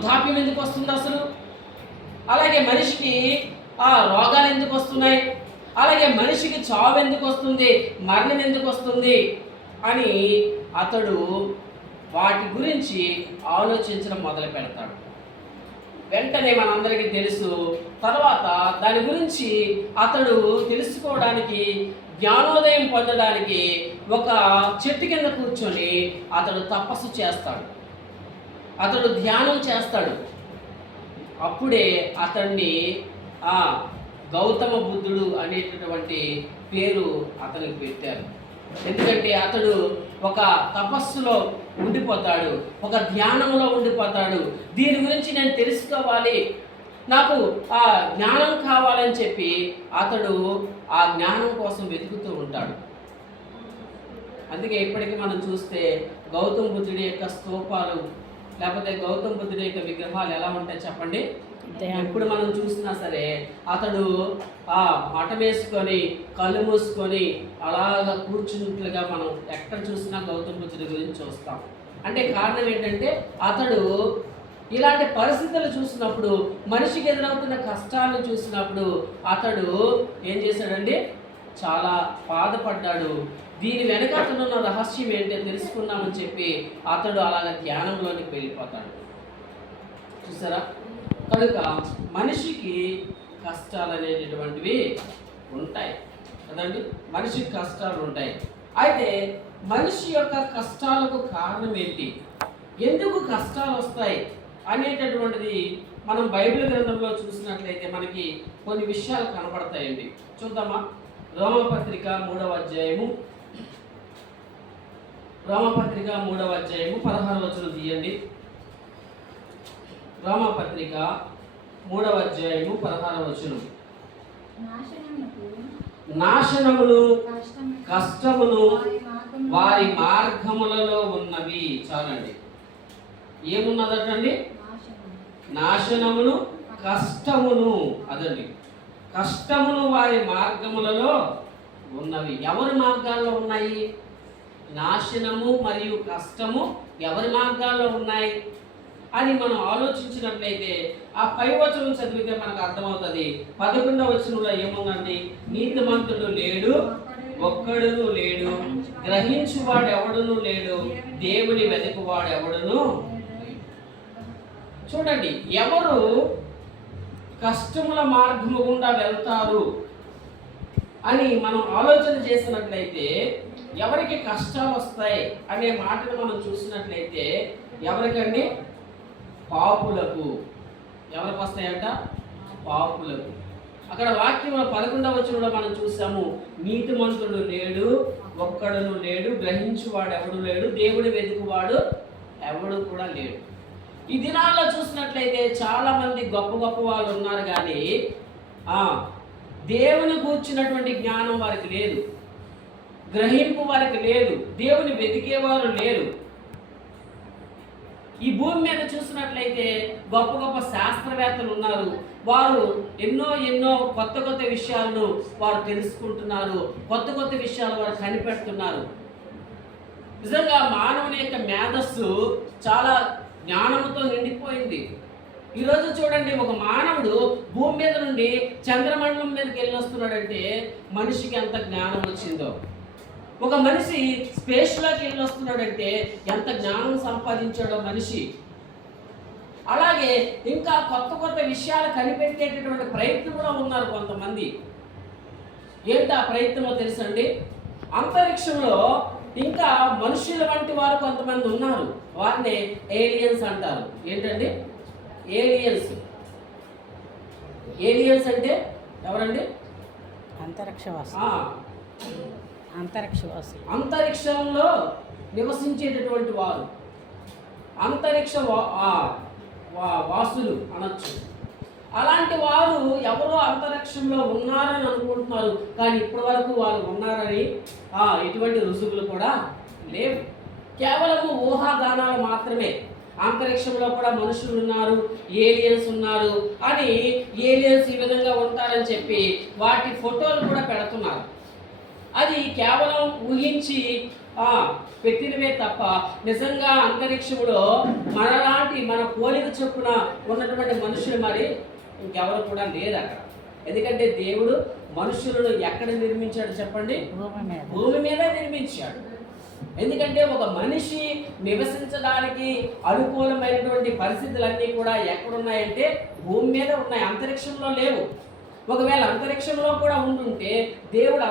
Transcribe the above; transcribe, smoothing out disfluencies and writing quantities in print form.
వృద్ధాప్యం ఎందుకు వస్తుంది అసలు? అలాగే మనిషికి రోగాలు ఎందుకు వస్తున్నాయి? అలాగే మనిషికి చావు ఎందుకు వస్తుంది? మరణం ఎందుకు వస్తుంది అని అతడు వాటి గురించి ఆలోచించడం మొదలు పెడతాడు. వెంటనే మనందరికీ తెలుసు, తర్వాత దాని గురించి అతడు తెలుసుకోవడానికి, జ్ఞానోదయం పొందడానికి ఒక చెట్టు కింద కూర్చొని అతడు తపస్సు చేస్తాడు, అతడు ధ్యానం చేస్తాడు. అప్పుడే అతన్ని గౌతమ బుద్ధుడు అనేటటువంటి పేరు అతనికి పెట్టారు. ఎందుకంటే అతడు ఒక తపస్సులో ఉండిపోతాడు, ఒక ధ్యానంలో ఉండిపోతాడు. దీని గురించి నేను తెలుసుకోవాలి, నాకు ఆ జ్ఞానం కావాలని చెప్పి అతడు ఆ జ్ఞానం కోసం వెతుకుతూ ఉంటాడు. అందుకే ఇప్పటికీ మనం చూస్తే గౌతమ బుద్ధుడి యొక్క స్తూపాలు లేకపోతే గౌతమ బుద్ధుడి యొక్క విగ్రహాలు ఎలా ఉంటాయి చెప్పండి? ఎప్పుడు మనం చూసినా సరే అతడు మఠం వేసుకొని కళ్ళు మూసుకొని అలాగా కూర్చున్నట్లుగా మనం ఎక్కడ చూసినా గౌతమ బుద్ధుడి గురించి చూస్తాం. అంటే కారణం ఏంటంటే అతడు ఇలాంటి పరిస్థితులు చూసినప్పుడు, మనిషికి ఎదురవుతున్న కష్టాలను చూసినప్పుడు అతడు ఏం చేశాడండి? చాలా బాధపడ్డాడు. దీని వెనక అతనున్న రహస్యం ఏంటో తెలుసుకుందామని చెప్పి అతడు అలాగ ధ్యానంలోనికి వెళ్ళిపోతాడు. చూసారా? కనుక మనిషికి కష్టాలు అనేటటువంటివి ఉంటాయి కదండి, మనిషికి కష్టాలు ఉంటాయి. అయితే మనిషి యొక్క కష్టాలకు కారణం ఏంటి, ఎందుకు కష్టాలు వస్తాయి అనేటటువంటిది మనం బైబిల్ గ్రంథంలో చూసినట్లయితే మనకి కొన్ని విషయాలు కనబడతాయండి. చూద్దామా? రోమపత్రిక 3వ అధ్యాయము 16వ వచనం తీయండి. రోమపత్రిక 3వ అధ్యాయము 16వ వచనం. నాశనమును కష్టమును వారి మార్గములలో ఉన్నవి. చాలండి. ఏమున్నదటండి? నాశనమును కష్టమును. అదండి, కష్టమును వారి మార్గములలో ఉన్నవి. ఎవరి మార్గాల్లో ఉన్నాయి? నాశనము మరియు కష్టము ఎవరి మార్గాల్లో ఉన్నాయి అని మనం ఆలోచించినట్లయితే ఆ పై వచనం చదివితే మనకు అర్థమవుతుంది. 11వ వచనంలో ఏముందండి? నీతిమంతుడు లేడు, ఒక్కడును లేడు, గ్రహించువాడు ఎవడును లేడు, దేవుని వెతుకువాడు ఎవడును. చూడండి, ఎవరు కష్టముల మార్గము గుండా వెళ్తారు అని మనం ఆలోచన చేసినట్లయితే, ఎవరికి కష్టాలు వస్తాయి అనే మాటను మనం చూసినట్లయితే ఎవరికండి? పాపులకు. ఎవరికి వస్తాయంట? పాపులకు. అక్కడ వాక్యంలో 11వ వచనంలో మనం చూసాము, నీతిమంతుడు లేడు, ఒక్కడును లేడు, గ్రహించువాడు ఎవడు లేడు, దేవుని వెతుకువాడు ఎవడు కూడా లేడు. ఈ దినాల్లో చూసినట్లయితే చాలా మంది గొప్ప గొప్ప వాళ్ళు ఉన్నారు, కానీ దేవుని కూర్చున్నటువంటి జ్ఞానం వారికి లేదు, గ్రహింపు వారికి లేదు, దేవుని వెతికేవారు లేరు. ఈ భూమి మీద చూసినట్లయితే గొప్ప గొప్ప శాస్త్రవేత్తలు ఉన్నారు, వారు ఎన్నో కొత్త కొత్త విషయాలను వారు తెలుసుకుంటున్నారు, కొత్త కొత్త విషయాలు వారు కనిపెడుతున్నారు. నిజంగా మానవుని యొక్క మేధస్సు చాలా జ్ఞానంతో నిండిపోయింది. ఈరోజు చూడండి, ఒక మానవుడు భూమి మీద నుండి చంద్రమండలం మీదకి వెళ్ళి వస్తున్నాడంటే మనిషికి ఎంత జ్ఞానం వచ్చిందో. ఒక మనిషి స్పేస్లోకి వెళ్ళి వస్తున్నాడంటే ఎంత జ్ఞానం సంపాదించాడో మనిషి. అలాగే ఇంకా కొత్త కొత్త విషయాలు కనిపెట్టేటటువంటి ప్రయత్నంలో ఉన్నారు కొంతమంది. ఏంటి ఆ ప్రయత్నమో తెలుసండి? అంతరిక్షంలో ఇంకా మనుషుల వంటి వారు కొంతమంది ఉన్నారు, వారిని ఏలియన్స్ అంటారు. ఏంటండి ఏలియన్స్? ఏలియన్స్ అంటే ఎవరండి? అంతరిక్షంలో నివసించేటటువంటి వారు, అంతరిక్ష వాసులు అనొచ్చు. అలాంటి వారు ఎవరో అంతరిక్షంలో ఉన్నారని అనుకుంటున్నారు, కానీ ఇప్పటి వరకు వాళ్ళు ఉన్నారని ఎటువంటి రుజువులు కూడా లేవు. కేవలము ఊహాగానాలు మాత్రమే. అంతరిక్షంలో కూడా మనుషులు ఉన్నారు, ఏలియన్స్ ఉన్నారు అని, ఏలియన్స్ ఈ విధంగా ఉంటారని చెప్పి వాటి ఫోటోలు కూడా పెడుతున్నారు. అది కేవలం ఊహించి పెట్టినవే తప్ప నిజంగా అంతరిక్షంలో మనలాంటి మన పోలిక చొప్పున ఉన్నటువంటి మనుషులు మరి ఇంకెవరు కూడా లేరు అక్కడ. ఎందుకంటే దేవుడు మనుషులను ఎక్కడ నిర్మించాడు చెప్పండి? భూమి మీద నిర్మించాడు. ఎందుకంటే ఒక మనిషి నివసించడానికి అనుకూలమైనటువంటి పరిస్థితులన్నీ కూడా ఎక్కడున్నాయంటే భూమి మీద ఉన్నాయి, అంతరిక్షంలో లేవు. ఒకవేళ అంతరిక్షంలో కూడా ఉండుంటే దేవుడు